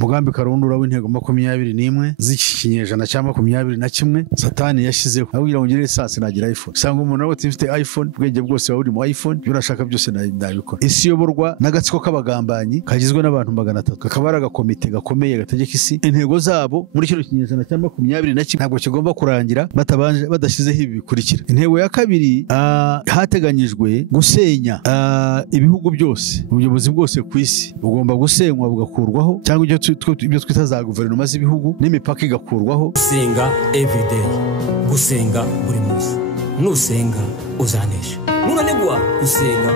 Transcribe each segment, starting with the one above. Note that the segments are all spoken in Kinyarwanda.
umugambi karundura w'intego 21 z'iki kinyejana cya 21 Satani yashyizeho abwira ngo ngire lisansi nagira iPhone sanga umuntu nawe ufite iPhone ubwenge bwose wari mu iPhone urashaka byose ndabikora. Isi yoborwa n'agatsiko k'abagambanyi kagizwe n'abantu 300 kakaba ari agakomite gakomeye gategeka isi. Intego zabo muri kino kinyejana cya 21 ntabwo kigomba kurangira badashyizeho ibi bikurikira. Intego ya kabiri hateganyijwe gusenya ibihugu byose, ubuyobozi bwose ku isi bugomba gusenywa bugakurwaho, cyangwa ibyo twita za guverinoma z'ibihugu n'imipaka igakurwaho. Gusenga everyday, gusenga buri munsi. Nusenga uzanesha, nunanigwa gusenga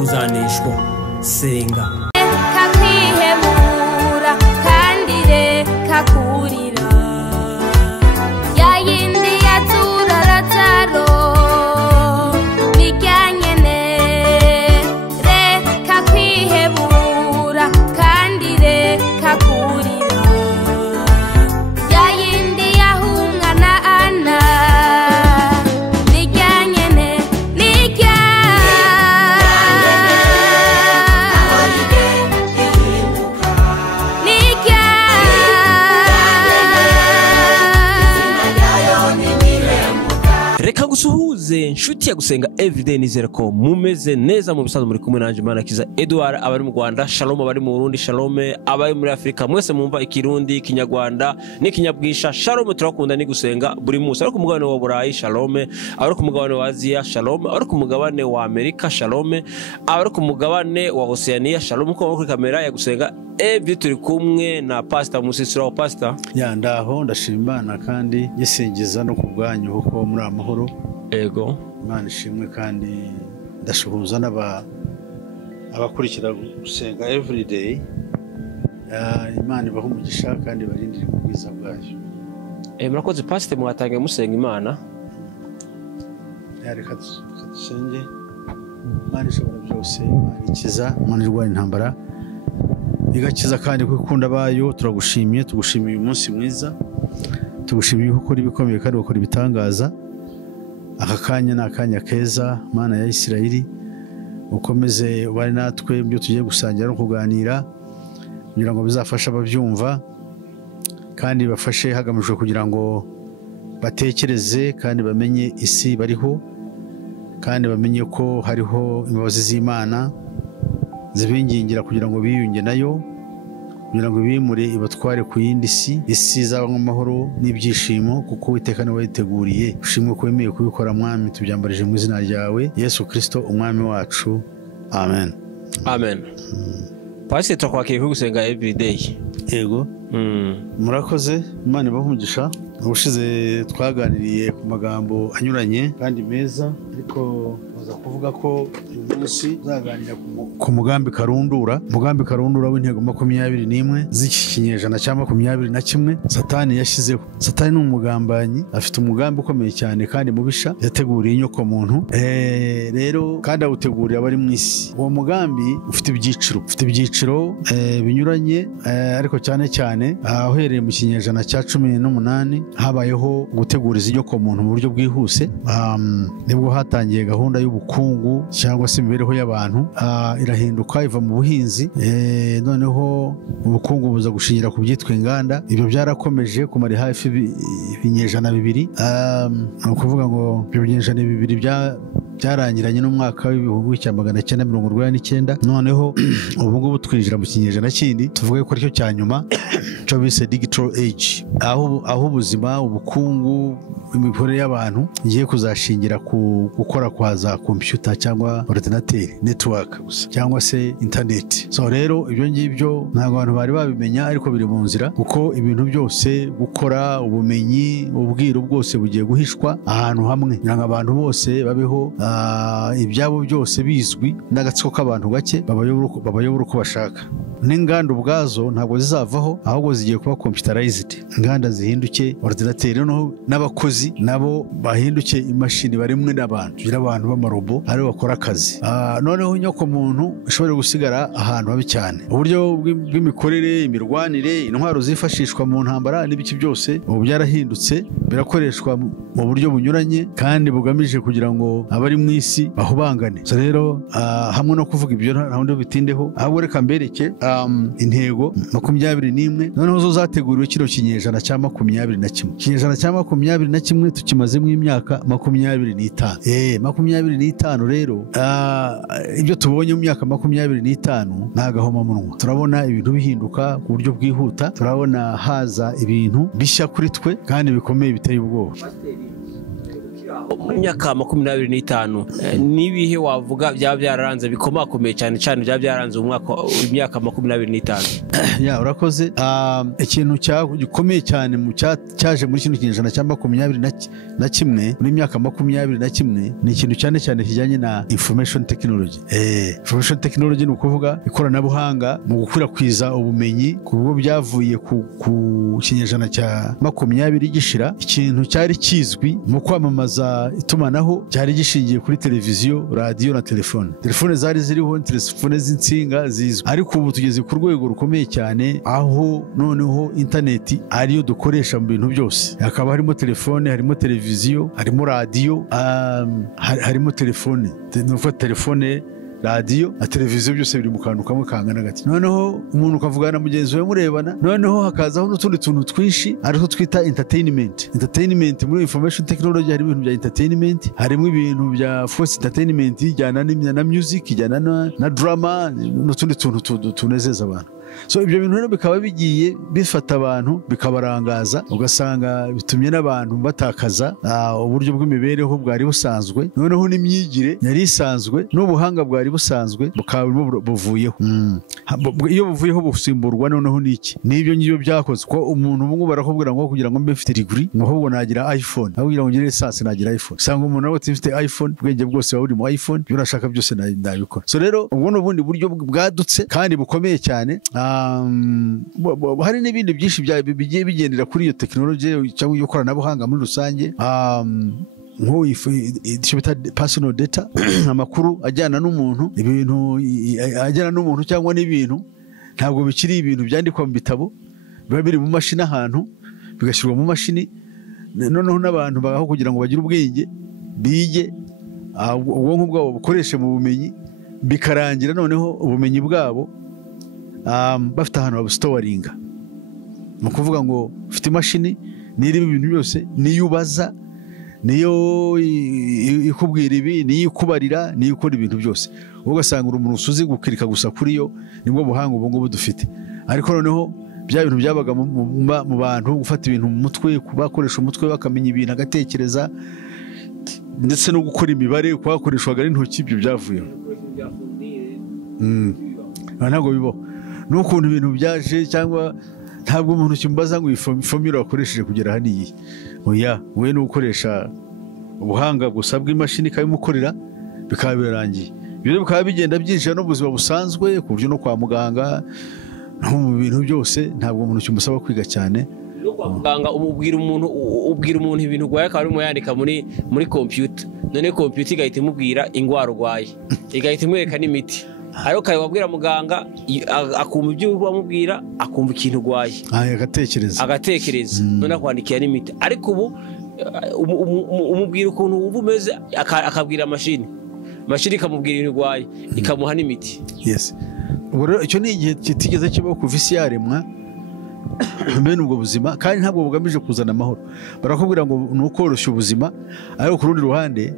uzaneshwa. Senga kakwihebura kandi reka kurira, yayindi yatura rataro nijyanyene. Reka kwihebura kandi reka kurira, yayindi yahumwa na ana nijyanyene nijya. reka gusuhuze nshuti ya gusenga everyday, nizere ko mumeze neza mu bisanzwe. Muri kumwe nanje Manakiza Edouard, abari mu Rwanda shalom, abari mu Burundi shalom, abari muri Afrika mwese mumva ikirundi, ikinyarwanda n'ikinyabwisha shalom. Turakunda ni gusenga buri munsi. Ari ku mugabane wa Burayi shalom, ari ku mugabane wa Aziya shalom, ari ku mugabane wa Amerika shalom, ari ku mugabane wa Oceania shalom. Ko kuri kamera ya gusenga every turi kumwe na Pastor Musisira wa Pastor yandaho. Ndashimana kandi gisingiza no kubwanyu kuko muri amahoro. Ego Imana ishimwe kandi ndashuhuza abakurikira gusenga everyday. Imana ibaho umugisha kandi barindire mu bwiza bwayo. murakoze Pastor, mwatangiye musenga Imana. Reka dusenge. Imana ishobora byose, Imana ikiza, Imana irwanya intambara igakiza kandi kwikunda bayo. Turagushimiye, tugushimiye uyu munsi mwiza, tugushimiye uko ukora ibikomeye kandi ukora ibitangaza. Aka kanya ni akanya keza, Mana ya Isirayeli, ukomeze ubane natwe ibyo tugiye gusangira no kuganira, kugira ngo bizafashe ababyumva kandi bafashe hagamijwe kugira ngo batekereze kandi bamenye isi bariho, kandi bamenye ko hariho imbabazi z'Imana zibingingira kugira ngo biyunge nayo, kugira ngo bimure ibatware ku yindi isi izabamo amahoro n'ibyishimo, kuko Uwiteka niwe wayiteguriye. Ushimwe ko wemeye kubikora Mwami, tubyambarije mu izina ryawe Yesu Kristo umwami wacu, amen. Amen. Pastor, turakwakiriye kuri gusenga everyday. Yego. Murakoze, Imana ibahe umugisha. Ubushize twaganiriye ku magambo anyuranye kandi meza, ariko baza kuvuga ko uyu munsi zaganira ku mugambi karundura, umugambi karundura w'intego 21 z'iki kinyejana cya 21 Satani yashyizeho. Satani ni umugambanyi, afite umugambi ukomeye cyane kandi mubisha yateguriye inyoko muntu, rero kandi awuteguriye abari mu isi. Uwo mugambi ufite ibyiciro binyuranye, ariko cyane ahereye mu kinyejana cya 18 habayeho guteguriza inyoko muntu mu buryo bwihuse. Nibwo hatangiye gahunda y'ubukungu cyangwa se imibereho y'abantu, irahinduka iva mu buhinzi, noneho ubukungu buza gushingira ku byitwa inganda. Ibyo byarakomeje kumara hafi ibinyejana 2, ni ukuvuga ngo ibyo binyejana 2 byarangiranye n'umwaka w'1949. noneho ubu ngubu twinjira mu kinyejana kindi, tuvuge ko aricyo cya nyuma, cyo bise digital age, aho ubuzima, ubukungu, imikorere y'abantu igiye kuzashingira ku gukora kwa za computer cyangwa ordinateur network gusa, cyangwa se internet. So rero ibyo ngibyo ntabwo abantu bari babimenya, ariko biri mu nzira, kuko ibintu byose gukora, ubumenyi, ubwiru bwose bugiye guhishwa ahantu hamwe, kugira ngo abantu bose babeho ibyabo byose bizwi n'agatsiko k'abantu gake babayobora uko bashaka. N'inganda ubwazo ntabwo zizavaho, ahubwo zigiye kuba computerized, inganda zihinduke ordinateur, noneho n'abakozi abakozi nabo bahinduke imashini baremwe n'abantu, kugira abantu b'amarobo ari bakora akazi. Noneho inyoko muntu ishobora gusigara ahantu habi cyane. Uburyo bw'imikorere, imirwanire, intwaro zifashishwa mu ntambara n'ibiki byose ubu byarahindutse, birakoreshwa mu buryo bunyuranye kandi bugamije kugira ngo abari mu isi bahubangane. So rero hamwe no kuvuga ibyo nta wundi bitindeho, ahubwo reka mbereke intego 21 noneho zo zateguriwe kino kinyejana cya 21. Ikinyejana cya 21 tukimazemo imyaka 25. 25 rero ibyo tubonye mu myaka 25 nta gahomamunwa. Turabona ibintu bihinduka ku buryo bwihuta, turabona haza ibintu bishya kuri twe kandi bikomeye biteye ubwoba. Mu myaka 25 nibihe wavuga byaba byararanze bikomakomeye cyane cyane byaba byaranze imyaka 25? Urakoze. Ikintu gikomeye cyane cyaje muri kino kinyejana cya 21 muri myaka 21 ni ikintu cyane cyane kijyanye na information technology. Information technology ni ukuvuga ikoranabuhanga mu gukwirakwiza ubumenyi ku bigo byavuye ku kinyejana cya 20 gishira. Ikintu cyari kizwi mu kwamamaza itumanaho cyari gishingiye kuri televiziyo, radio na telefone. Telefone zari ziriho, telefone z'insinga zizwi, ariko ubu tugeze ku rwego rukomeye cyane aho noneho interneti ariyo dukoresha mu bintu byose. Hakaba harimo telefone, harimo televiziyo, harimo radio, harimo telefone, radio na televiziyo byose biri mu kantu kamwe kangana gati. Noneho umuntu ukavugana na mugenzi we murebana, noneho hakazaho n'utundi tuntu twinshi ariho twita entertainment. Muri information technology hari ibintu bya entertainment, harimo ibintu bya force entertainment ijyana na music, ijyana na drama n'utundi tuntu tunezeza abantu. So ibyo bintu rero bikaba bigiye bifata abantu bikabarangaza, ugasanga bitumye n'abantu batakaza uburyo bw'imibereho bwari busanzwe, noneho n'imyigire yari isanzwe n'ubuhanga bwari busanzwe bukaba buvuyeho. Iyo buvuyeho busimburwa noneho n'iki n'ibyo ngibyo byakoze ko umuntu umwe barakubwira ngo kugira ngo mbe mfite degree ahubwo nagira iPhone, aho kugira ngo ngire lisansi nagira iPhone. Sanga umuntu nawe ufite iPhone, ubwenge bwose buri mu iPhone, byo urashaka byose ndabikora. So rero ubwo n'ubundi buryo bwadutse kandi bukomeye cyane. Hari n'ibindi byinshi bigiye bigendera kuri iyo tekinoloji cyangwa iyo koranabuhanga muri rusange, icyo bita personal data, amakuru ajyana n'umuntu, ibintu ajyana n'umuntu cyangwa n'ibintu, ntabwo bikiri ibintu byandikwa mu bitabo, biba biri mu mashini ahantu bigashyirwa mu mashini, noneho n'abantu bagaho kugira ngo bagire ubwenge bige, ubwonko bwabo bukoreshe mu bumenyi, bikarangira noneho ubumenyi bwabo bafite ahantu babusitowaringa. Ni ukuvuga ngo ufite imashini n'irimo ibintu byose, niyo ubaza, niyo ikubwira ibi, niyo ikubarira, niyo ukora ibintu byose. Ugasanga umuntu usuzi gukirika gusa kuri yo, nibwo buhanga ubu ngubu dufite. Ariko noneho bya bintu byabaga mu bantu gufata ibintu mu mutwe, bakoresha umutwe bakamenya ibintu, agatekereza ndetse no gukora imibare kwakoreshwaga n'intoki, ibyo byavuyeho. Ntabwo bibaho. N'ukuntu ibintu byaje, cyangwa ntabwo umuntu kimbaza ngo ifomira wakoresheje kugera hano iyi. Oya, we ni ukoresha ubuhanga gusa bw'imashini ikabimukorera bikaba birangiye. Ibyo bikaba bigenda byinjira no buzima busanzwe ku buryo no kwa muganga no mu bintu byose ntabwo umuntu kimusaba kwiga cyane. No kwa muganga ubwira umuntu ibintu urwaye akaba arimo yandika muri computer. None computer igahita imubwira ingwara urwaye, igahita imwereka n'imiti. Ariko kayo wabwira muganga akumva ibyo bamubwira, akumva ikintu urwaye, agatekereza none akwandikira n'imiti. Ariko ubu umubwira ukuntu ubu umeze, akabwira mashini ikamubwira ibintu urwaye, ikamuha n'imiti. Yes. Ubwo rero icyo ni igihe kitigeze kibaho kuva isi yaremwa bene ubwo buzima, kandi ntabwo bugamije kuzana amahoro. Barakubwira ngo ni ukoroshya ubuzima, ariko ku rundi ruhande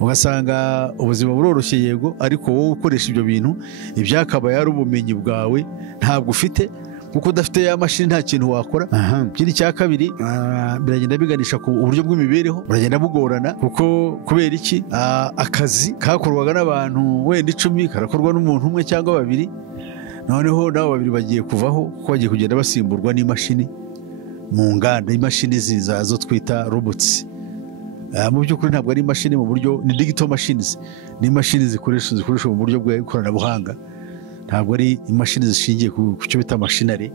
ugasanga ubuzima buroroshye, yego, ariko wowe ukoresha ibyo bintu ibyakabaye ari ubumenyi bwawe ntabwo ufite, kuko udafite ya mashini nta kintu wakora. Ikindi cya kabiri, biragenda biganisha ku buryo bw'imibereho buragenda bugorana, kuko kubera iki, akazi kakorwaga n'abantu wenda 10 karakorwa n'umuntu umwe cyangwa 2, noneho nabo 2 bagiye kuvaho kuko bagiye kugenda basimburwa n'imashini mu nganda. Imashini zo twita robots. Mu by'ukuri ntabwo ari imashini mu buryo, ni digital machines, ni imashini zikoresha mu buryo bw'ikoranabuhanga. Ntabwo ari imashini zishingiye ku cyo bita machinery,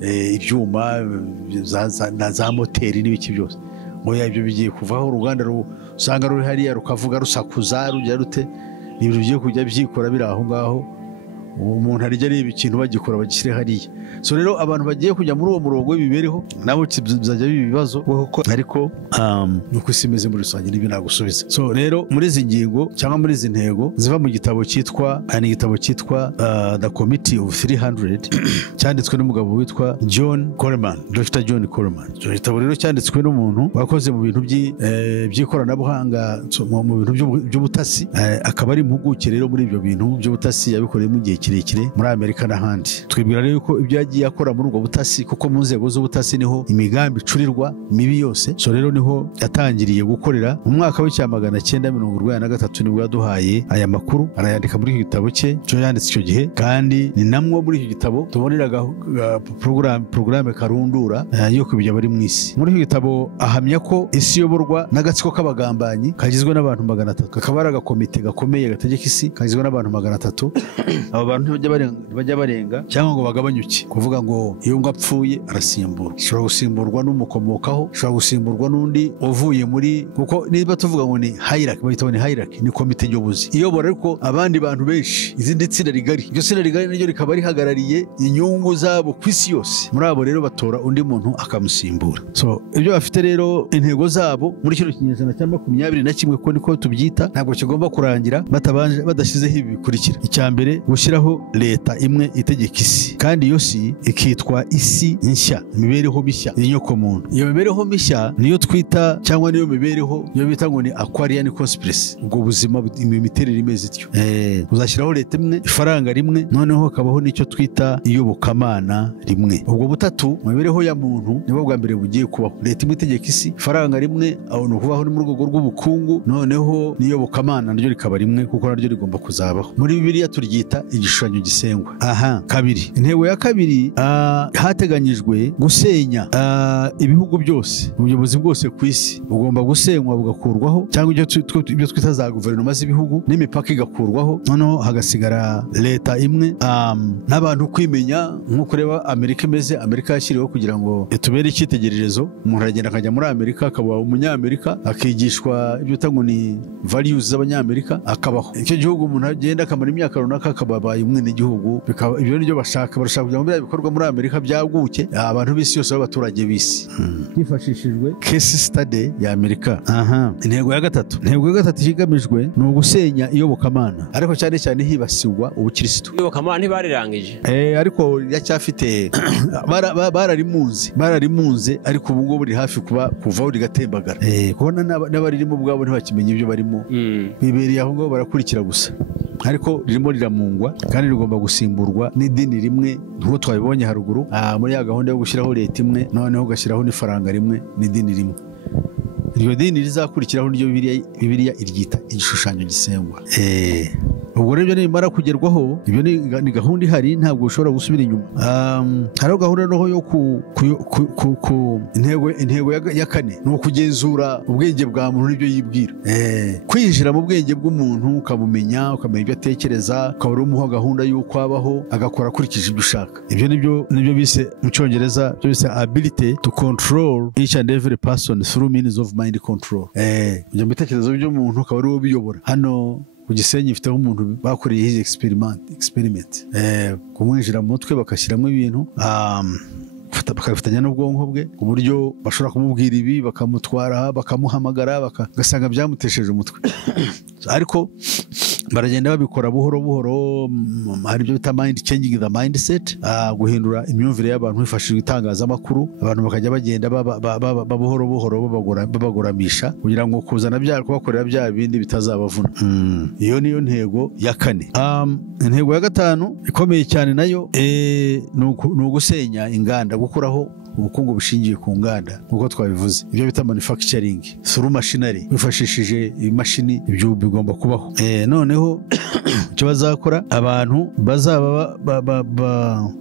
ibyuma za moteri n'ibiki byose. oya ibyo bigiye kuvaho uruganda usanga ruri hariya rukavuga rusakuza rujya rute ni ibintu bigiye kujya byikora biri aho ngaho umuntu arijya areba ikintu bagikora bagishyire hariya so rero abantu bagiye kujya muri uwo murongo w'imibereho nabo bizajya biba ibibazo ariko nuko isi imeze muri rusange n'ibyo nagusubiza so rero muri izi ngingo cyangwa muri izi ntego ziva mu gitabo cyitwa The Committee of 300 cyanditswe n'umugabo witwa Dr. John Coleman icyo gitabo rero cyanditswe n'umuntu wakoze mu bintu by'ikoranabuhanga mu bintu by'ubutasi akaba ari impuguke rero muri ibyo bintu by'ubutasi yabikoreye mu gihe kirekire muri Amerika n'ahandi twibwira rero ko ibyo yagiye akora muri ubwo butasi kuko mu nzego z'ubutasi niho imigambi icurirwa mibi yose so rero niho yatangiriye gukorera mu mwaka w'1993 nibwo yaduhaye aya makuru arayandika muri iki gitabo cye cyo yanditse icyo gihe kandi ni namwe muri iki gitabo tubonera porogaramu karundura yo kubijya bari mu isi muri iki gitabo ahamya ko isi yoborwa n'agatsiko k'abagambanyi kagizwe n'abantu 300 kakaba ari agakomite gakomeye gategeka isi kagizwe n'abantu 300 abo bantu bajya barenga cyangwa ngo bagabanyuke kuvuga ngo iyo ngo apfuye arasimburwa ashobora gusimburwa n'umukomokaho ashobora gusimburwa n'undi uvuye muri kuko niba tuvuga ngo ni hierarchy bahita ni hierarchy ni komite y'ubuzi iyobora ariko abandi bantu benshi izindi tsinda rigari iryo tsinda rigari naryo rikaba rihagarariye inyungu zabo ku isi yose muri abo rero batora undi muntu akamusimbura so ibyo bafite rero intego zabo muri kino kinyejana cya 21 ko niko tubyita ntabwo kigomba kurangira badashyizeho ibi bikurikira icya mbere gushyiraho leta imwe itegeka isi kandi iyo si ikitwa isi nshya imibereho mishya y'inyokomuntu iyo mibereho mishya niyo twita cyangwa niyo mibereho niyo bita ngo ni Aquarian Conspiracy ubwo buzima imiterere imeze ityo uzashyiraho leta imwe ifaranga rimwe noneho hakabaho n'icyo twita iyobokamana rimwe ubwo butatu mu mibereho ya muntu nibwo bwa mbere bugiye kubaho leta imwe itegeka isi ifaranga rimwe aho ni ukubaho ni mu rwego rw'ubukungu noneho n'iyobokamana naryo rikaba rimwe kuko naryo rigomba kuzabaho muri Bibiliya turyita igishushanyo gisengwa kabiri intego ya kabiri hateganyijwe gusenya ibihugu byose ubuyobozi bwose ku isi bugomba gusenywa bugakurwaho cyangwa ibyo twita za guverinoma z'ibihugu n'imipaka igakurwaho noneho hagasigara leta imwe n'abantu kwimenya nk'uko ureba Amerika imeze Amerika yashyiriweho kugira ngo itubere icyitegererezo umuntu aragenda akajya muri Amerika akaba umunyamerika akigishwa ibyo uta ngo ni values z'abanyamerika akabaho icyo gihugu umuntu agenda akamara imyaka runaka akababaye umwenegihugu ibyo nibyo barashaka kugira ngo bikorwa muri Amerika byaguke abantu b'isi yose b'abaturage b'isi hifashishijwe case study ya Amerika intego ya gatatu igamijwe ni ugusenya iyobokamana ariko cyane cyane hibasirwa ubukristo iyobokamana ntibarirangije ariko yacyafite bararimunze ariko ubu ngubu buri hafi kuvaho rigatembagara kubona n'abaririmo ubwabo ntibakimenya ibyo barimo bibereye aho ngaho barakurikira gusa ariko ririmo riramungwa kandi rigomba gusimburwa n'idini rimwe nk'uko twabibonye haruguru muri ya gahunda yo gushyiraho leta imwe noneho ugashyiraho n'ifaranga rimwe n'idini rimwe iryo dini rizakurikiraho niryo Bibiliya iryita igishushanyo gisengwa ubwo rero nimara kugerwaho ibyo ni gahunda ihari ntabwo ushobora gusubira inyuma hariho gahunda noho yo intego ya kane ni ukugenzura ubwenge bwa muntu n'ibyo yibwira kwinjira mu bwenge bw'umuntu ukamenya ibyo atekereza ukaba umuha gahunda y'uko abaho agakora akurikije ibyo ushaka ibyo nibyo bise mu cyongereza byo bise ability to control each and every person through means of mind control ibyo bitekerezo by'umuntu ukaba ari wo biyobora hano ku Gisenyi ifiteho umuntu bakoreye his experiment kumwinjira mu mutwe bakashyiramo ibintu bakabifatanya n'ubwonko bwe ku buryo bashobora kumubwira ibi bakamutwara bakamuhamagara bagasanga byamutesheje umutwe ariko baragenda babikora buhoro buhoro hari ibyo bita mind changing the mindset guhindura imyumvire y'abantu hifashishijwe itangazamakuru abantu bakajya bagenda buhoro buhoro babagoramisha kugira ngo kuzana kubakorera bya bindi bitazabavuna iyo niyo ntego ya kane intego ya gatanu ikomeye cyane nayo ni ugusenya inganda gukuraho ubukungu bushingiye ku nganda nk'uko twabivuze ibyo bita manufacturing through machinery bifashishije imashini ibyo bigomba kubaho noneho icyo bazakora abantu bazaba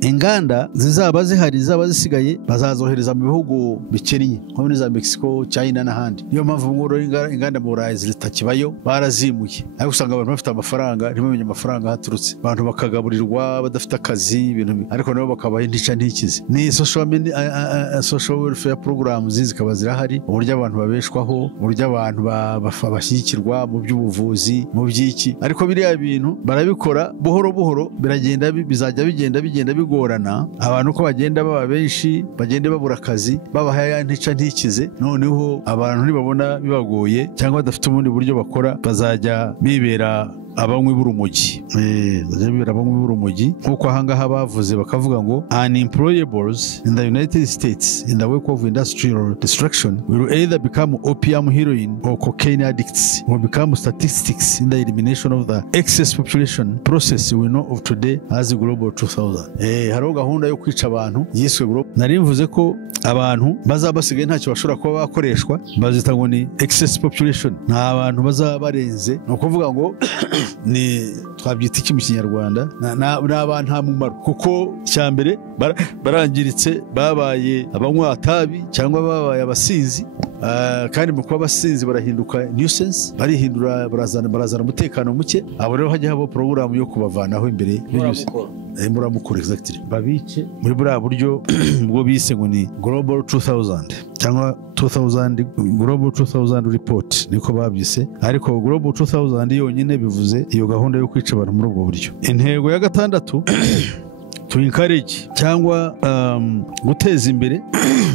inganda zizaba zihari zaba zisigaye bazazohereza mu bihugu bikennye nko muri za Mexico China n'ahandi niyo mpamvu ngo inganda mu Burayi zitakibayo barazimuye ariko usanga abantu bafite amafaranga ntibamenye amafaranga haturutse abantu bakagaburirwa badafite akazi ibintu ariko nabo bakabaha indica ntikize ni social social welfare programs zikaba zirahari, uburyo abantu babeshwaho, uburyo abantu bashyigikirwa mu by'ubuvuzi, mu by'iki. Ariko biriya bintu barabikora buhoro buhoro, bizajya bigenda bigorana. Abantu uko bagenda baba benshi, bagende babura akazi, babaha ntica ntikize, noneho abantu nibabona bibagoye cyangwa badafite ubundi buryo bakora, bazajya bibera abanywi b'urumogi. Abanywi b'urumogi nk'uko ahangaha bavuze bakavuga ngo unemployables in the United States in the wake of industrial destruction will either become opium, heroin or cocaine addicts, or become statistics in the elimination of the excess population process we know of today as Global 2000. Hariho gahunda yo kwica abantu yiswe Global. Nari mvuze ko abantu bazaba basigaye ntacyo bashobora kuba bakoreshwa, bazita ngo ni excess population. Nta bantu bazaba barenze, ni ukuvuga ngo ni twabyita iki mu Kinyarwanda, ni abantu nta mumaro, kuko cya mbere barangiritse, babaye abanywa itabi cyangwa babaye abasinzi, kandi mu kuba abasinzi barahinduka nuisance, barihindura, barazana umutekano muke. Abo rero hajya haba porogaramu yo kubavanaho imbere muramukora exactly, babice muri buriya buryo bwo bise ngo ni Global 2000 cyangwa 2000 Global 2000 report niko babyise. Ariko Global 2000 yonyine bivuze iyo gahunda yo kwica abantu muri ubwo buryo. Intego ya gatandatu to encourage cyangwa guteza imbere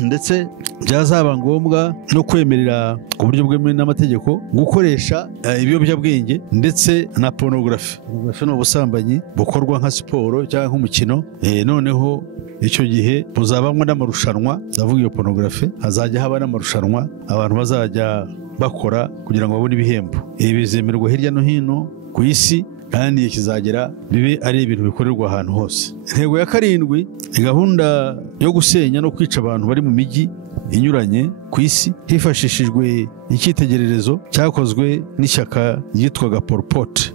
ndetse byazaba ngombwa no kwemerera ku buryo bwemewe n'amategeko gukoresha ibiyobyabwenge ndetse na pornography. Pornography ni ubusambanyi bukorwa nka siporo cyangwa nk'umukino. Noneho icyo gihe buzabamo n'amarushanwa, ndavuga iyo pornography, hazajya haba n'amarushanwa abantu bazajya bakora kugira ngo babone ibihembo. Ibi bizemerwa hirya no hino ku isi, kandi kizagera bibe ari ibintu bikorerwa ahantu hose. Intego ya karindwi ni gahunda yo gusenya no kwica abantu bari mu mijyi inyuranye ku isi hifashishijwe icyitegererezo cyakozwe n'ishyaka ryitwaga Pol Pot.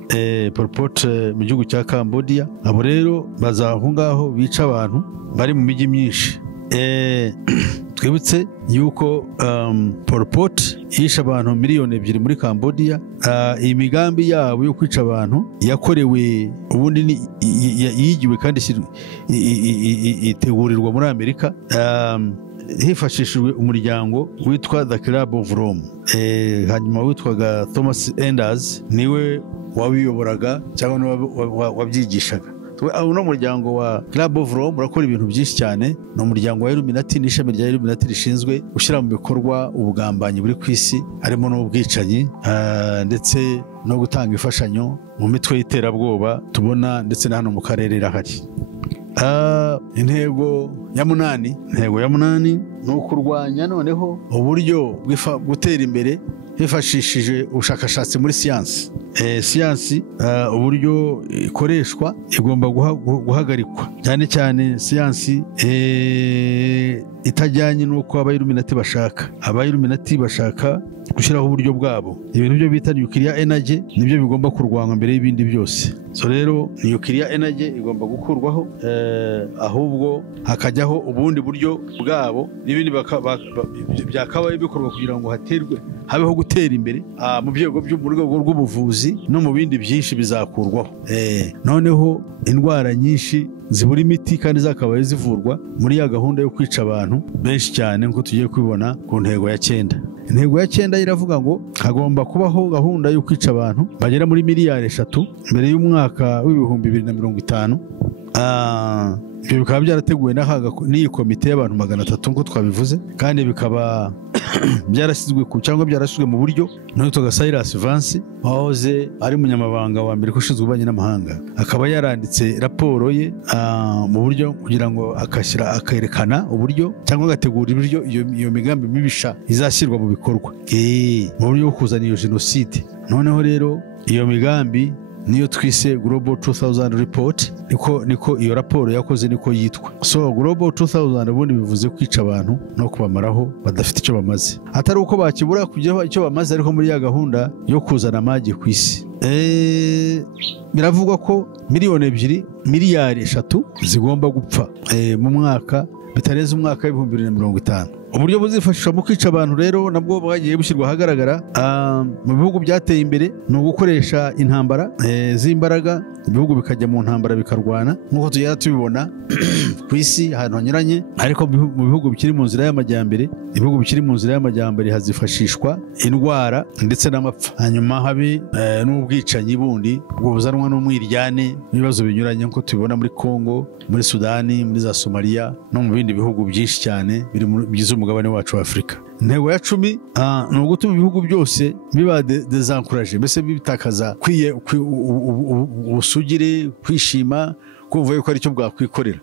Pol Pot mu gihugu cya Cambodia. Abo rero bazaho ngaho bica abantu bari mu mijyi myinshi. Twibutse yuko Pol Pot yishe abantu miliyoni 2 muri Cambodia. Iyi migambi yabo yo kwica abantu yakorewe ubundi yigiwe kandi itegurirwa muri Amerika hifashishijwe umuryango witwa The Club of Rome. Hanyuma witwaga Thomas Enders niwe wabiyoboraga cyangwa wabyigishaga. Uno muryango wa Club of Rome urakora ibintu byinshi cyane. Ni umuryango wa Illuminati, n'ishami rya Illuminati rishinzwe gushyira mu bikorwa ubugambanyi buri ku isi, harimo n'ubwicanyi ndetse no gutanga imfashanyo mu mitwe y'iterabwoba tubona ndetse na hano mu karere irahari. Intego ya munani ni ukurwanya noneho uburyo gutera imbere hifashishije ubushakashatsi muri siyansi. Siyansi uburyo ikoreshwa igomba guhagarikwa, cyane cyane siyansi itajyanye n'uko Abayilluminati bashaka. Abayilluminati bashaka gushyiraho uburyo bwabo. Ibintu byo bita nuclear energy nibyo bigomba kurwanywa mbere y'ibindi byose. So rero nuclear energy igomba gukurwaho, ahubwo hakajyaho ubundi buryo bwabo n'ibindi byakabaye bikorwa kugira ngo habeho gutera imbere mu rwego rw'ubuvuzi no mu bindi byinshi bizakurwaho. Noneho indwara nyinshi zibura imiti kandi zakabaye zivurwa muri ya gahunda yo kwica abantu benshi cyane nk'uko tugiye kubibona ku ntego ya 9. Intego ya 9 iravuga ngo hagomba kubaho gahunda yo kwica abantu bagera muri miliyari 3 mbere y'umwaka w'ibihumbi 2050. Ibyo bikaba byarateguwe n'iyi komite y'abantu 300 nk'uko twabivuze, kandi bikaba byarashyizwe byarashyizwe mu buryo n'uwitwaga Cyrus Vance wahoze ari umunyamabanga wa Amerika ushinzwe ububanyi n'amahanga. Akaba yaranditse raporo ye mu buryo kugira ngo akerekana uburyo cyangwa agategura uburyo iyo migambi mibisha izashyirwa mu bikorwa mu buryo bwo kuzana iyo jenoside. Noneho rero iyo migambi niyo twise Global 2000 report, niko iyo raporo yakoze niko yitwa. So Global 2000 ubundi bivuze kwica abantu no kubamaraho badafite icyo bamaze, atari uko bakibura kujyaho icyo bamaze, ariko muri ya gahunda yo kuzana amagi ku isi. Biravugwa ko miliyari 3 zigomba gupfa mu mwaka bitarenze umwaka w'2050. uburyo buzifashishwa mu kwica abantu rero nabwo bwagiye bushyirwa ahagaragara mu bihugu byateye imbere ni ugukoresha intambara z'imbaraga, ibihugu bikajya mu ntambara bikarwana nk'uko tugenda tubibona ku isi ahantu hanyuranye. Ariko mu bihugu bikiri mu nzira y'amajyambere, ibihugu bikiri mu nzira y'amajyambere hazifashishwa indwara ndetse n'amapfa, hanyuma habe n'ubwicanyi bundi buzanwa n'umwiryane n'ibibazo binyuranye nk'uko tubibona muri Kongo, muri Sudani, muri za Somalia no mu bindi bihugu byinshi cyane bigize umugabane wacu wa Afurika. Intego ya 10 ni ugutuma ibihugu byose biba desankuraje, mbese bitakaza ubusugire, kwishima, kumva yuko ari cyo bwakwikorera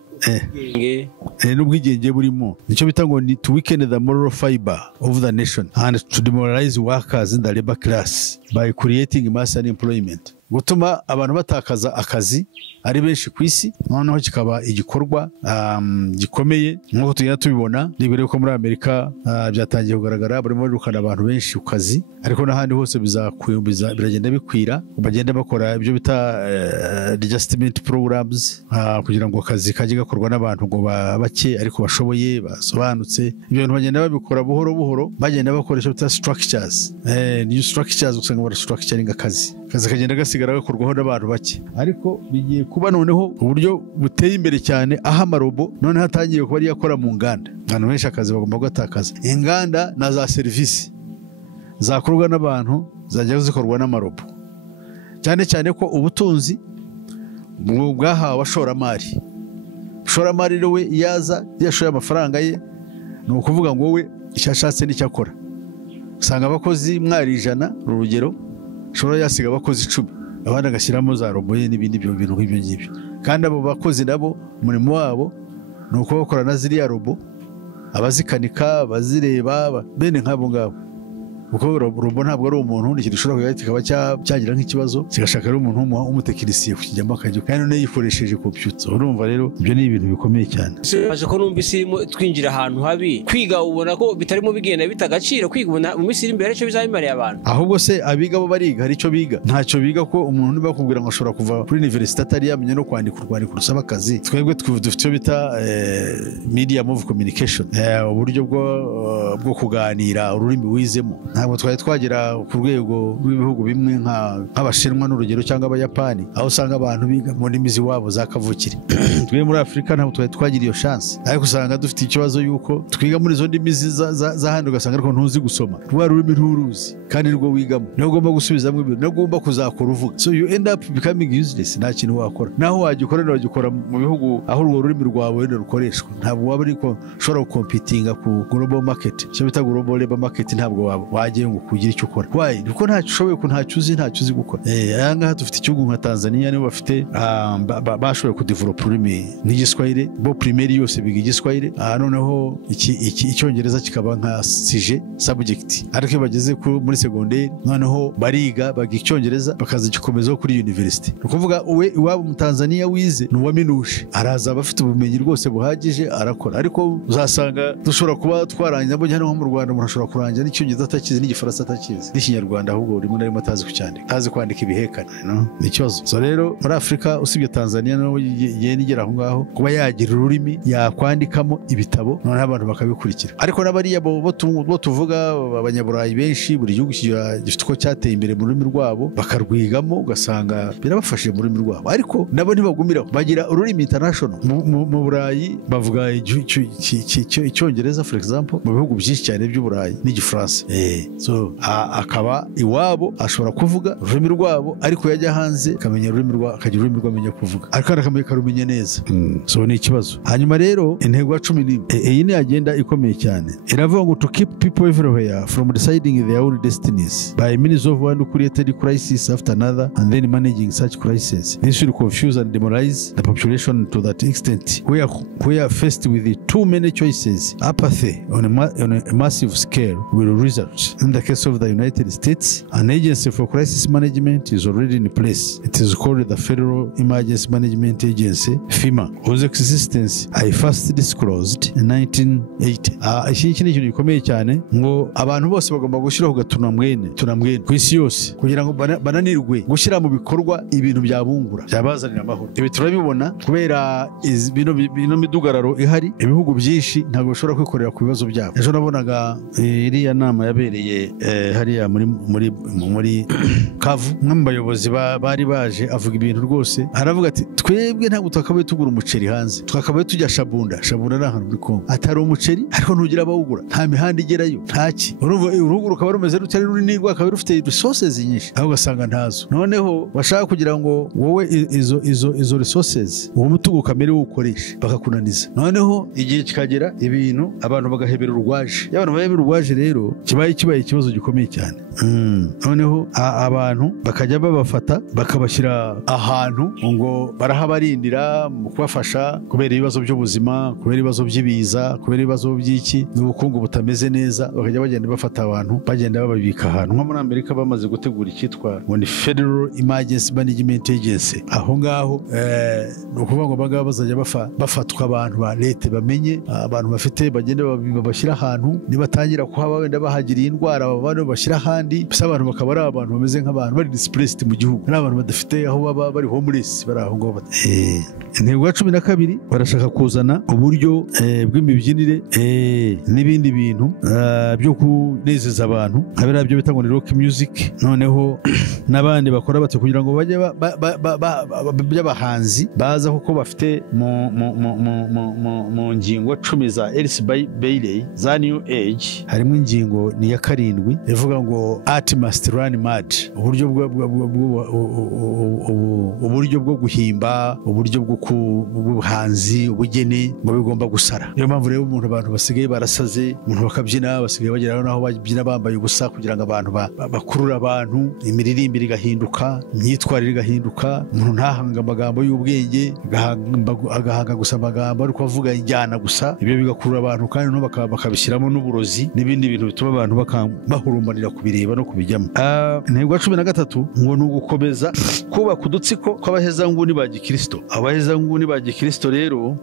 n'ubwigenge burimo. Nicyo bita ngo ni to weaken the moral fiber of the nation and to demoralize workers in the labor class by creating mass unemployment. Gutuma abantu batakaza akazi ari benshi ku isi, noneho kikaba igikorwa gikomeye nk'uko tugenda tubibona. Nibere ko muri Amerika byatangiye kugaragara, barimo birukana abantu benshi ku kazi, ariko n'ahandi hose biragenda bikwira, bagenda bakora ibyo bita adjustment programs kugira ngo akazi kajye gakorwa n'abantu ngo bake ariko bashoboye basobanutse. Ibyo bintu bagenda babikora buhoro buhoro, bagenda bakoresha bita structures, new structures, usanga bara structuring akazi kagenda gasigara gakorwaho n'abantu bake. Ariko bigiye kuba noneho uburyo buteye imbere cyane, aho amarobo noneho atangiye kuba yakora mu nganda. Abantu benshi akazi bagomba gutakaza. Inganda na za serivisi zakorwa n'abantu zajya zikorwa n'amarobo, cyane cyane ko ubutunzi bwahawe abashoramari. Shoramari we yaza yashoye amafaranga ye, ni ukuvuga ngo we icyashatse n'icyo akora. Usanga abakozi mwari 100 urugero, shora yasiga abakozi 10, abandi agashyiramo za robo ye n'ibindi bintu nk'ibyo ngibyo. Kandi abo bakozi nabo umurimo wabo ni uko bakora na ziriya robo, abazikanika, bazireba, bene nk'abo ngabo. Kuko robo ntabwo ari umuntu, ni ikintu gishobora kugahita kikaba cyagira nk'ikibazo kigashaka ari umuntu w'umutekinisiye kukijyamo akajya, kandi none yikoresheje computer. Urumva rero ibyo ni ibintu bikomeye cyane. Aje ko numvise twinjira ahantu habi, kwiga ubona ko bitarimo bigenda bitagaciro, kwiga ubona mu misiri imbere cyo bizabimariye abantu. Ahubwo se abiga bo bariga, hari icyo biga? Ntacyo biga, ko umuntu niba bakubwira ngo ashobora kuva kuri university atari yamenye no kwandika urwandiko rusaba akazi. Twebwe dufite icyo bita medium of communication, uburyo bwo kuganira ururimi wizemo. Ntabwo twari twagera ku rwego rw'ibihugu bimwe nk'Abashinwa n'urugero cyangwa Abayapani, aho usanga abantu biga mu ndimi z'iwabo za kavukire. Twe muri Afurika ntabwo twari twagira iyo chance, ariko usanga dufite ikibazo yuko twiga muri izo ndimi z'ahandi, ugasanga ariko ntuzi gusoma rwa rurimi nturuzi, kandi rwo wigamo niyo ugomba gusubizamo ibintu, niyo ugomba kuzakora uvuga. So you end up becoming useless, nta kintu wakora. Naho wagikora mu bihugu aho urwo rurimi rwawe rukoreshwa, ntabwo waba ariko ushobora gukompitinga ku global market, cyo bita global labor market. Ntabwo wagiye ngo kugira icyo ukora. Why? Kuko ntacyo ushoboye, ko ntacyo uzi gukora. Aha ngaha dufite igihugu nka Tanzania, nibo bafite bashoboye kudevelop ururimi nk'igiswahili, bo primaire yose biga igiswahili, noneho icyongereza kikaba nka sujet subject, ariko iyo bageze muri secondaire noneho bariga icyongereza bakazagikomeza kuri university. Ni ukuvuga iwabo mu Tanzania wize n'uwaminuje, araza bafite ubumenyi rwose buhagije, arakora. Ariko uzasanga dushobora kuba twarangiza bo hano mu Rwanda, umuntu ashobora kurangira n'icyongereza atakizi, n'igifaransa atakizi, n'ikinyarwanda ahubwo rimwe na rimwe atazi kucyandika, atazi kwandika ibihekane. Ni ikibazo. So rero muri Afurika usibye Tanzania naho yene igera aho ngaho kuba yagira ururimi yakwandikamo ibitabo, noneho abantu bakabikurikira. Ariko n'abariya bo tuvuga abanyaburayi benshi, buri gihugu gifite uko cyateye imbere mu rurimi rwabo, bakarwigamo, ugasanga birabafashije mu rurimi rwabo. Ariko nabo ntibagumiraho, bagira ururimi international. Mu Burayi bavuga icyongereza for example, mu bihugu byinshi cyane by'Uburayi, n'igifaransa. So akaba iwabo ashobora kuvuga ururimi rwabo, ariko yajya hanze akamenya ururimi rwabo, akagira ururimi rwamenya kuvuga, ariko akamenya neza. So ni ikibazo. Hanyuma rero intego ya 11 iyi ni agenda ikomeye cyane, iravuga ngo to keep people everywhere from deciding their own destinies by means of one created crisis after another and then managing such crises. This will confuse and demoralize the population to that extent we are faced with too many choices. Apathy on a massive scale will result. But in the case of the United States, an agency for crisis management is already in place. It is called the Federal Emergency Management Agency, FEMA, whose existence I first disclosed in 1980. Iki ni ikintu gikomeye cyane ngo abantu bose bagomba gushyiraho gatunamwene ku isi yose kugira ngo bananirwe gushyira mu bikorwa ibintu byabungura byabazanira amahoro. Ibi turabibona kubera bino midugararo ihari, ibihugu byinshi ntabwo bishobora kwikorera ku bibazo byabo. Ejo nabonaga iriya nama yabereye hariya muri Kavu, umwe mu bayobozi bari baje avuga ibintu rwose, aravuga ati twebwe ntabwo twakabaye tugura umuceri hanze, twakabaye tujya Shabunda ni ahantu muri Kongo, atari umuceri ariko ntugira abawugura, nta mihanda igerayo, ntaki. Urugo rukaba rumeze rutari runini, rwakaba rufite resources nyinshi aho ugasanga ntazo. Noneho bashaka kugira ngo wowe izo resources uwo mutungo kamere uwukoreshe bakakunaniza. Noneho igihe kikagera ibintu abantu bagahebera urwaje. Iyo abantu bahebera urwaje rero kibaye ikibazo gikomeye cyane. Noneho abantu bakajya babafata bakabashyira ahantu ngo barahabarindira mu kubafasha kubera ibibazo by'ubuzima, kubera ibibazo by'ibiza, kubera ibibazo by'iki n'ubukungu butameze neza, bakajya bagenda bafata abantu bagenda bababika ahantu. Nko muri Amerika bamaze gutegura icyitwa ngo ni Federal Emergency Management Agency. Aho ngaho ni ukuvuga ngo abangaba bazajya bafatwa abantu ba leta bamenye abantu bafite bagenda babashyira ahantu, nibatangira kuhaba wenda bahagiriye indwara abantu bashyira ahandi, bisa abantu bakaba ari abantu bameze nk'abantu bari displaced mu gihugu, ari abantu badafite aho baba, bari homeless, bari aho ngaho. Intego ya 12 barashaka kuzana uburyo bw'imibyinire n'ibindi bintu byo kunezeza abantu, abera byo bita ngo ni rock music. Noneho n'abandi bakora bate kugira ngo bajye by'abahanzi baza kuko bafite mu ngingo 10 za Alice Bailey za New Age, harimo ingingo ni ya 7 ivuga ngo art must run mad, uburyo bwo guhimba, uburyo bw'ubuhanzi, ubugeni ngo bigomba gusara. Niyo mpamvu rero abantu basigaye barasaze, umuntu bakabyina basigaye bagera naho babyina bambaye ubusa kugira ngo abantu bakurura abantu, imiririmbire igahinduka, imyitwarire igahinduka, umuntu ntahanga amagambo y'ubwenge, agahanga gusa amagambo ariko avuga injyana gusa. Ibyo bigakurura abantu kandi no bakabishyiramo n'uburozi n'ibindi bintu bituma abantu bahurumbanira kubireba no kubijyamo. Intego ya 13 ngo ni ugukomeza kubaka udutsiko kw'abahezanguni ba Gikristo. Abahezanguni ba Gikristo rero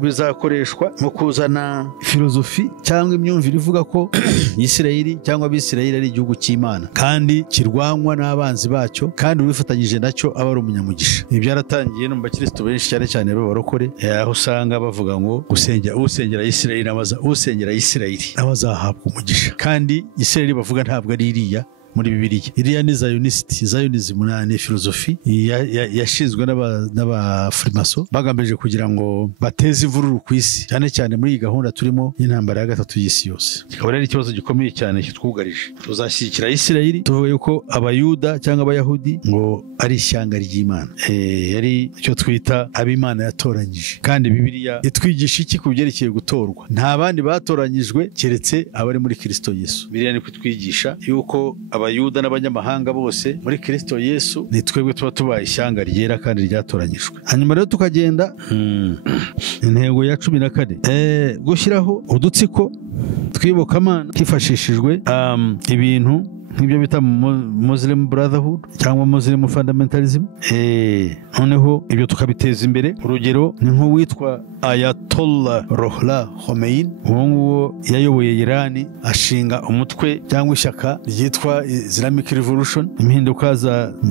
bizakoreshwa mu kuzana filozofi cyangwa imyumvire ivuga ko Isirayeli cyangwa Abisirayeli ari igihugu cy'Imana kandi kirwanywa n'abanzi bacyo, kandi ubifatanyije nacyo aba ari umunyamugisha. Ibi byaratangiye no mu bakristo benshi cyane b'abarokore, aho usanga bavuga ngo usengera Isirayeli usengera Isirayeli abazahabwa umugisha, kandi Isirayeli bavuga ntabwo ari iriya muri Bibiliya. Iriya ni Zionism ni filozofi yashinzwe n'abafrimaso bagamije kugira ngo bateze imvururu ku isi, cyane cyane muri iyi gahunda turimo y'intambara ya 3 y'isi yose. Kikaba ari ikibazo gikomeye cyane kitwugarije. Tuzashyigikira Isirayeli tuvuga yuko abayuda cyangwa abayahudi ngo ari ishyanga ry'Imana, yari icyo twita ab'Imana yatoranyije. Kandi Bibiliya itwigisha iki ku byerekeye gutorwa? Nta bandi batoranyijwe keretse abari muri Kristo Yesu. Bibiliya ni kutwigisha yuko abayuda n'abanyamahanga bose muri Kristo Yesu ni twebwe tuba tubaye ishyanga ryera kandi ryatoranyijwe. Hanyuma rero tukagenda intego ya 14 gushyiraho udutsiko twibokamana hifashishijwe ibintu nk'ibyo bita Muslim Brotherhood cyangwa Muslim Fundamentalism. Noneho ibyo tukabiteza imbere. Urugero ni nk'uwitwa Ayatollah Ruhollah Khomeini, uwo yayoboye Iran, ashinga umutwe cyangwa ishyaka ryitwa Islamic Revolution. Impinduka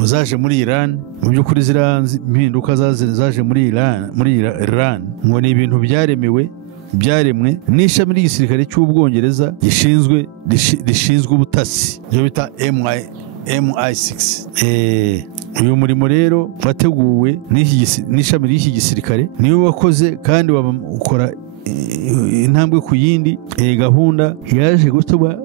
zaje muri Iran, mu by'ukuri impinduka zaje muri Iran ngo ni ibintu byaremwe n'ishami ry'igisirikare cy'Ubwongereza rishinzwe ubutasi, iyo bita MI6. Uyu murimo rero wateguwe n'ishami ry'iki gisirikare, niwe wakoze kandi ukora intambwe ku yindi. Gahunda yaje gutuma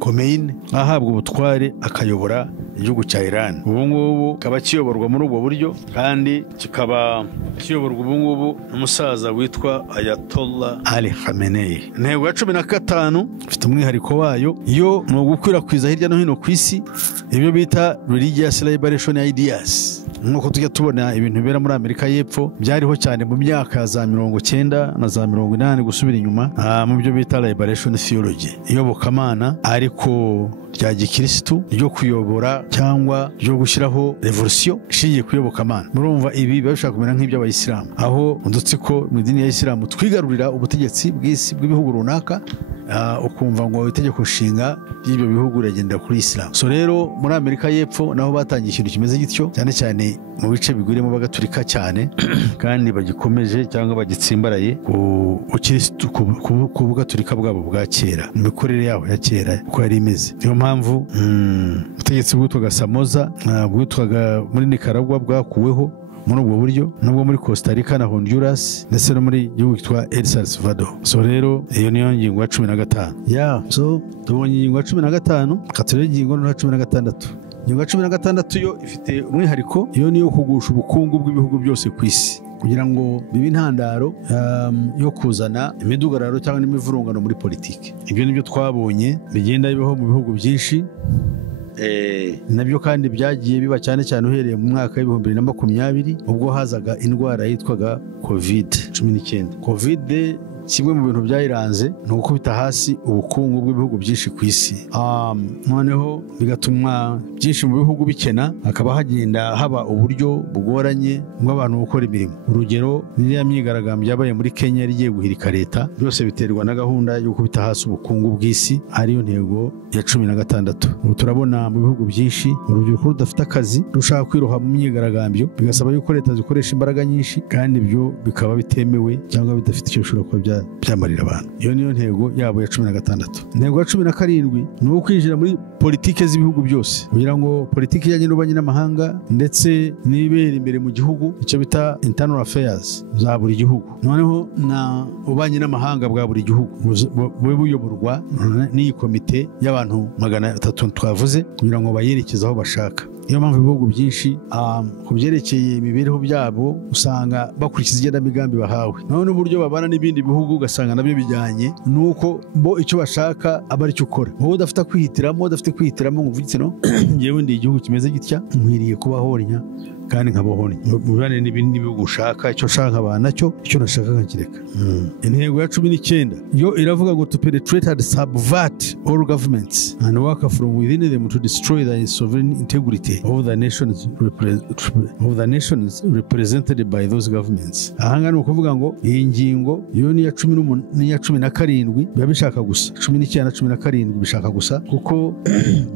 Khomeini ahabwa ubutware akayobora igihugu cya Iran. Ubu ngubu kaba kiyoborwa muri ubwo buryo, kandi kikaba kiyoborwa ubu ngubu n'umusaza witwa Ayatollah Ali Khamenei. Intego ya 15 ifite umwihariko wayo, yo ni ugukwirakwiza hirya no hino ku isi ibyo bita religious liberation ideas, nk'uko tujya tubona ibintu bibera muri Amerika y'Epfo byariho cyane mu myaka za 90 na za 80 gusubira inyuma mu byo bita liberation theology, iyobokamana ariko rya gikristo ryo kuyobora cyangwa ryo gushyiraho revolution ishingiye kuyobokamana. Murumva ibi bashaka kumera nk'iby'abayisilamu, aho udutsiko mu idini ya Isilamu twigarurira ubutegetsi bw'isi bw'ibihugu runaka, ukumva ngo itegeko nshinga y'ibyo bihugu iragendera kuri Isilamu. So rero muri Amerika y'Epfo naho batangiye ikintu kimeze gityo, cyane cyane mu bice bigwirimo bagaturika cyane kandi bagikomeje cyangwa bagitsimbaraye ku bugaturika bwabo bwa kera, mu mikorere yabo ya kera uko yari imeze. Niyo mpamvu ubutegetsi bwitwaga Somoza bwitwaga muri Nicaragua bwakuweho muri ubwo buryo, nubwo muri Costa Rica na Honduras ndetse no muri gihugu cyitwa El Salvador. So rero iyo niyo ngingo ya 15. So tubonye ingingo ya 15, katurebe ingingo ya 16. Ingingo ya 16 yo ifite umwihariko, iyo niyo kugusha ubukungu bw'ibihugu byose ku isi kugira ngo bibe intandaro yo kuzana imidugararo cyangwa n'imivurungano muri politiki. Ibyo nibyo twabonye bigenda bibaho mu bihugu byinshi, nabyo kandi byagiye biba cyane cyane uhereye mu mwaka wa 2020 ubwo hazaga indwara yitwaga COVID-19. COVID kimwe mu bintu byayiranze ni ugukubita hasi ubukungu bw'ibihugu byinshi ku isi, noneho bigatuma byinshi mu bihugu bikena, hakaba hagenda haba uburyo bugoranye bw'abantu gukora imirimo. Urugero n'iriya myigaragambyo yabaye muri Kenya yari igiye guhirika leta, byose biterwa na gahunda yo gukubita hasi ubukungu bw'isi, ariyo ntego ya 16. Ubu turabona mu bihugu byinshi urubyiruko rudafite akazi rushaka kwiroha mu myigaragambyo, bigasaba yuko leta zikoresha imbaraga nyinshi kandi ibyo bikaba bitemewe cyangwa bidafite icyo bishobora kuba byamarira abantu. Iyo niyo ntego yabo ya 16. Intego ya 17 ni ukwinjira muri politike z'ibihugu byose kugira ngo politiki ijyanye n'ububanyi n'amahanga ndetse n'ibera imbere mu gihugu, icyo bita internal affairs za buri gihugu, noneho na ububanyi n'amahanga bwa buri gihugu bube buyoborwa n'iyi komite y'abantu 300 twavuze kugira ngo bayerekeze aho bashaka. Iyo mpamvu ibihugu byinshi ku byerekeye imibereho byabo usanga bakurikiza igenamigambi bahawe, none uburyo babana n'ibindi bihugu ugasanga nabyo bijyanye nuko bo icyo bashaka aba aricyo ukora. Wowe udafite kwihitiramo ngo uvuge no ngewe ndi igihugu kimeze gitya nkwiriye kubahonya kandi nkabohonye mubane n'ibindi bihugu ushaka, icyo ushaka abana cyo icyo nashaka nkakireka. Intego ya 19 yo iravuga ngo to penetrate and subvert all governments and work from within them to destroy the sovereign integrity of the nations represented by those governments. Ahanga ni ukuvuga ngo iyi ngingo yo ni ya 10 n'iya 17 biba bishaka gusa, 19 na 17 bishaka gusa, kuko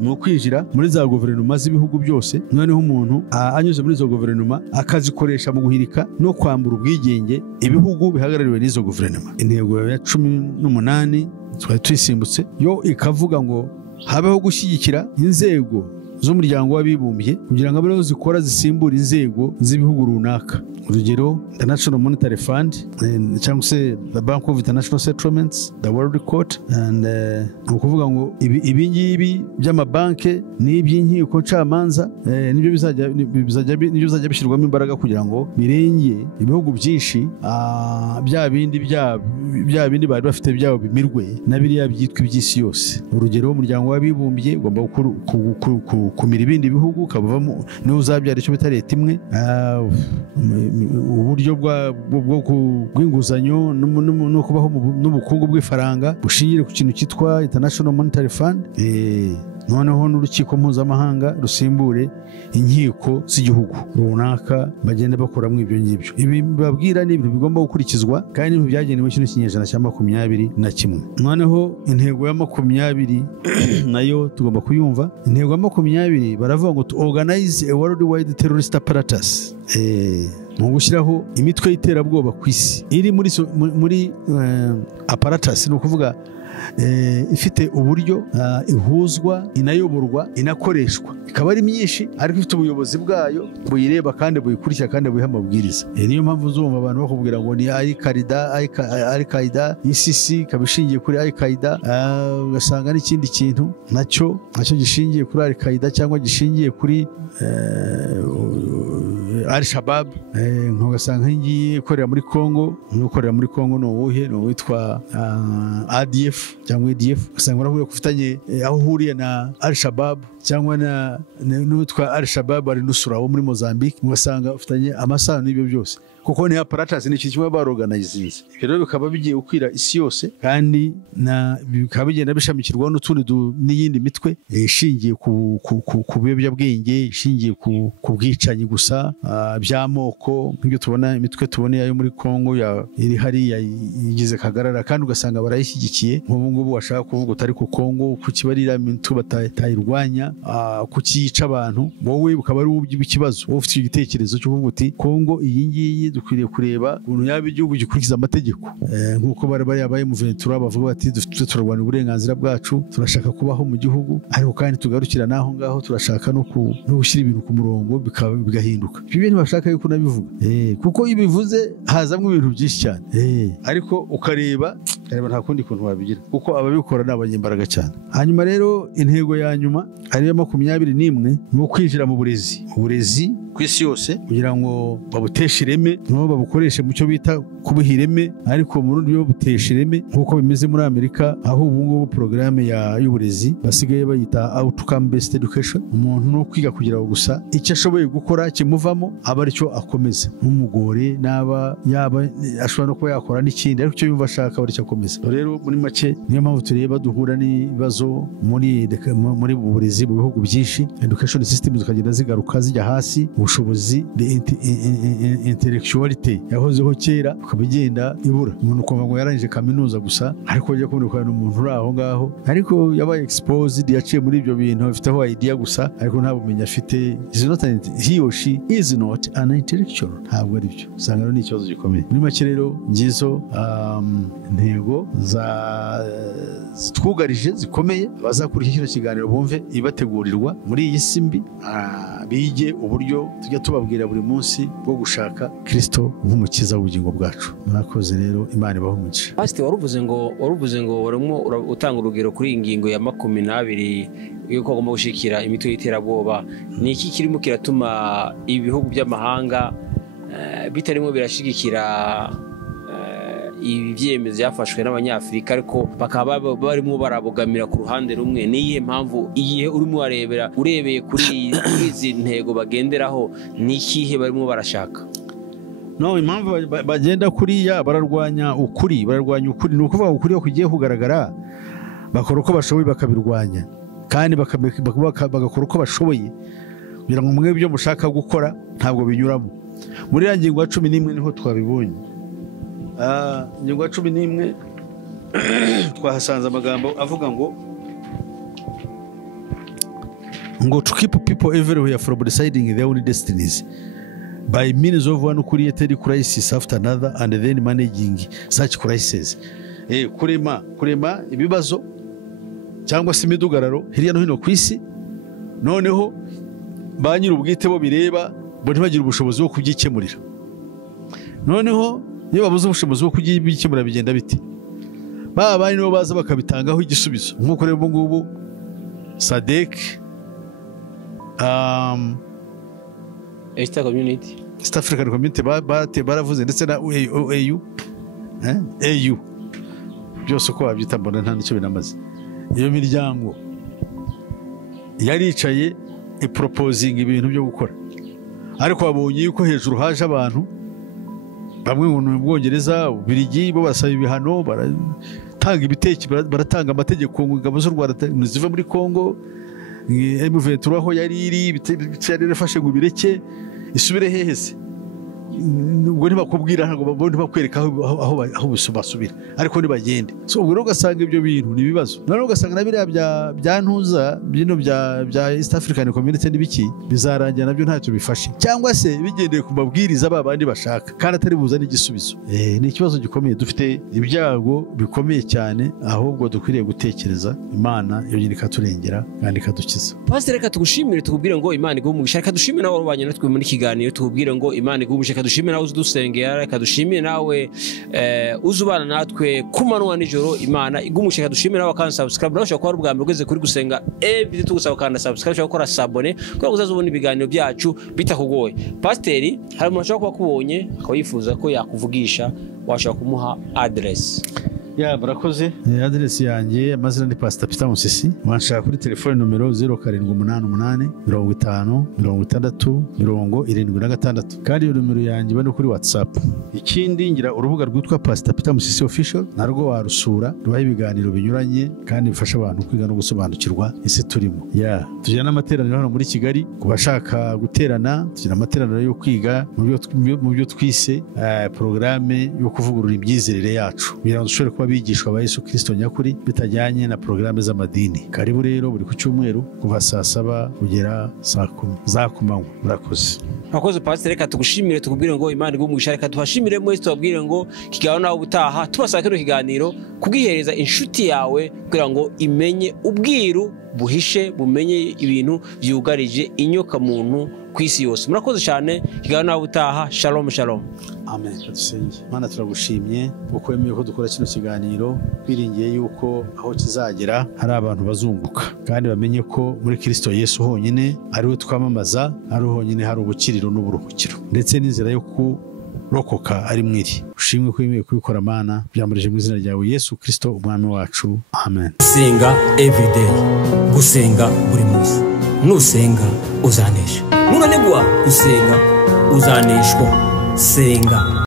ni ukwinjira muri za guverinoma z'ibihugu byose, noneho umuntu anyuze muri izo guverinoma akazikoresha mu guhirika no kwambura ubwigenge ibihugu bihagarariwe n'izo guverinoma. Intego ya 18 twari twisimbutse yo ikavuga ngo habeho gushyigikira inzego z'umuryango w'abibumbye kugira ngo abeho zikora zisimbura inzego z'ibihugu runaka. Urugero International Monetary Fund cyangwa se the Bank of International Settlements, the World Court, and ukuvuga ngo ibi ngibi by'amabanke n'iby'inkiko ncamanza nibyo bizajya bishyirwamo imbaraga kugira ngo birenge ibihugu byinshi bya bindi bari bafite byabo bimirwe na biriya byitwa iby'isi yose. Urugero umuryango w'abibumbye ugomba kumira ibindi bihugu ukabavamo niwe uzabyara icyo bita leta imwe. Uburyo bw'inguzanyo no kubaho n'ubukungu bw'ifaranga bushingiye ku kintu cyitwa International Monetary Fund, noneho n'urukiko mpuzamahanga rusimbure inkiko z'igihugu runaka bagenda bakoramo ibyo ngibyo. Ibi babwira ni ibintu bigomba gukurikizwa kandi ibintu byagenewe kino kinyejana cya 21. Noneho intego ya 20 nayo tugomba kuyumva. Intego ya 20 baravuga ngo to organize a worldwide terrorist apparatus, mu gushyiraho imitwe y'iterabwoba ku isi iri muri apparatus, ni ukuvuga ifite uburyo ihuzwa, inayoborwa, inakoreshwa, ikaba ari myinshi ariko ifite ubuyobozi bwayo buyireba kandi buyikurikira kandi buyiha amabwiriza. Niyo mpamvu uzumva abantu bakubwira ngo ni Al-Qaeda, ISIS kabishingiye kuri Al-Qaeda, ugasanga n'ikindi kintu nacyo gishingiye kuri Al-Qaeda cyangwa gishingiye kuri Al-Shabaab, ntugasanga ngiye ikorera muri Congo, n'ukorera muri Congo no uwuhe no witwa ADF cyangwa ADF, usanga urahuye kufitanye aho uhuriye na Al-Shabaab cyangwa n'utwa Al-Shabaab ari Nusra wo muri Mozambique mugasanga ufitanye amasano n'ibyo byose kuko ni apparatus ni ikintu kimwe barorganizinze rero bikaba bigiye ukwira isi yose kandi bikaba bigenda bishamikirwa n'utundi n'iyindi mitwe ishingiye ku biyobyabwenge ishingiye ku bwicanyi gusa by'amoko nk'ibyo tubona imitwe tuboneye ayo muri Kongo iri hariya yigize kagarara kandi ugasanga barayishyigikiye nk'ubu ngubu washaka kuvuga utari ku Kongo kukibarira imitwe batayirwanya kukica abantu wowe ukaba ari ikibazo wowe ufite igitekerezo cyo kuvuga uti Kongo iyi ngiyi dukwiriye kureba ukuntu yaba igihugu gikurikiza amategeko nk'uko bari yabaye mu Ventura bavuga bati dufite turarwana uburenganzira bwacu turashaka kubaho mu gihugu ariko kandi tugarukira naho ngaho turashaka no gushyira ibintu ku murongo bigahinduka ibyo bintu bashaka yuko nabivuga kuko iyo bivuze hazamwe ibintu byinshi cyane ariko ukareba nta kundi kuntu wabigira kuko ababikora ni abanyembaraga cyane hanyuma rero intego ya nyuma ariyo 21 ni ukwinjira mu burezi ku isi yose kugira ngo babuteshe ireme no babukoreshe mu cyo bita kubuha ireme ariko mu rundi yo buteshe ireme nk'uko bimeze muri Amerika aho ubu ngubu porogaramu y'uburezi basigaye bayita outcome based education umuntu no kwiga kugira ngo gusa icyo ashoboye gukora kimuvamo aba aricyo akomeza nk'umugore yaba ashobora no kuba yakora n'ikindi ariko icyo yumva ashaka aricyo akomeza rero muri make niyo mpamvu tureba duhura n'ibibazo muri burezi mu bihugu byinshi education system zikagenda zigaruka zijya hasi ubushobozi intellectuality yahozeho kera ukaba igenda ibura umuntu ukumva ngo yarangije kaminuza gusa ariko ujya kubona umuntu uri aho ngaho ariko yabaye exposed yaciye muri ibyo bintu afiteho idea gusa ariko nta bumenyi afite he or she is not an intellectual ntabwo ari byo usanga rero ni ikibazo gikomeye muri make rero ngizo intego zitwugarije zikomeye bazakurikira kino kiganiro bumve ibategurirwa muri iyi si mbi bige uburyo tujya tubabwira buri munsi bwo gushaka Kristo nk'umukiza w'ubugingo bwacu murakoze rero Imana ibaho umugisha Pastor waruvuze ngo warimo utanga urugero kuri ingingo ya 20 yuko agomba gushikira imitwe y'iterabwoba ni iki kirimo kiratuma ibihugu by'amahanga bitarimo birashigikira ibi byemezo byafashwe n'abanyafrika ariko bakaba barimo barabogamira ku ruhande rumwe niyihe mpamvu igihe urimo urebeye kuri izi ntego bagenderaho nikihe barimo barashaka impamvu bagenda kuriya bararwanya ukuri ni ukuvuga ukuri ko kugiye kugaragara bakora uko bashoboye bakabirwanya kandi bagakora uko bashoboye kugira ngo mwe ibyo mushaka gukora ntabwo binyuramo muri ya ngingo ya 11 niho twabibonye ingingo ya 11 twahasanze amagambo avuga ngo to keep people everywhere from deciding their own destinies by means of one created crisis after another and then managing such crises kurema ibibazo cyangwa se imidugararo hirya no hino ku isi noneho ba nyir'ubwite bo bireba bo ntibagire ubushobozi bwo kubyikemurira noneho iyo babuze ubushobozi bwo kubyikemura bigenda bite baba nibo baza bakabitangaho igisubizo nk'uko rero ngubu SADC East African Community baravuze ndetse na AU byose uko babyita mbona nta nicyo binamaze iyo miryango yaricaye proposing ibintu byo gukora ariko babonye yuko hejuru haje abantu bamwe mu Bwongereza Ubirigi bo basaba ibihano baratanga ibitekerezo baratanga amategeko ngo ingabo z'u Rwanda zive muri Kongo M23 aho yari byarafashe ngo bireke isubire hehese ubwo ntibakubwira ntabwo ntibakwereka aho basubira ariko nibagende so ubwo ugasanga ibyo bintu ni bibazo none ugasanga na biriya bya ntuza bino bya East African Community n'ibiki bizarangira nabyo ntacyo bifashe cyangwa se bigendeye ku mabwiriza babandi bashaka kandi atari buzane igisubizo ni ikibazo gikomeye dufite ibyago bikomeye cyane ahubwo dukwiriye gutekereza Imana yonyine ikaturengera kandi ikadukiza Pastor reka tugushimire tukubwire ngo Imana igumugisha reka dushimire nawe rubanye natwe muri kiganiro tukubwire ngo Imana igumugisha dushimire nawe udusengera reka dushimire nawe uzubana natwe kumanwa nijoro Imana igumugisha reka dushimire nawe kandi subscribe nawe ushaka kuba ubwa ugeze kuri gusenga video tugusaba kandi subscribe ushaka gukora sabone kuko uzazubona ibiganiro byacu bitakugoye Pastor hari umuntu ushaka kuba kubonye akayifuza ko yakuvugisha washaka kumuha address Murakoze. Aderesi yanjye amazina ni Pastor Peter Musisi. Wanshaka kuri telefone numero 0788 50 60 76 kandi iyo numero yanjye bari kuri WhatsApp. Ikindi ngira urubuga rwitwa Pastor Peter Musisi Official narwo warusura rubaho ibiganiro binyuranye kandi bifasha abantu kwiga no gusobanukirwa ese turimo. Tugira n'amateraniro hano muri Kigali kubashaka guterana, tugira amateraniro yo kwiga mu byo twise programme yo kuvugurura imyizerere yacu kugira ngo dushobore kuba bigishwa ba Yesu Kristo nyakuri bitajyanye na programme z'amadini. Karibu rero buri ku cyumweru kuva saa 7 kugera saa 10 za kumanywa. Murakoze Pastor, reka tugushimire tukubwire ngo Imana igumugisha, reka tuhashimire mwese tubabwire ngo kigaho nawe ubutaha tubasakira ikiganiro kugihereza inshuti yawe kugira ngo imenye ubwiru buhishe bumenye ibintu byugarije inyoka muntu kwisi yose. Murakoze cyane, kigaho nawe ubutaha. Shalom shalom. Amen. Kadusenge. Mana turagushimye uko wemeye ko dukora kino kiganiro, kwiringiye yuko aho kizagera hari abantu bazunguka kandi bamenye ko muri Kristo Yesu honyine ari we twamamaza, ari honyine hari ubukiriro n'uburuhukiro ndetse n'inzira yo kurokoka ari mwiri. Ushimwe ko wemeye kubikora Mana, byamurije mu izina ryawe Yesu Kristo umwami wacu. Amen. Senga everyday, gusenga buri munsi. Nusenga uzanesha, nunanigwa gusenga uzaneshwa. Senga.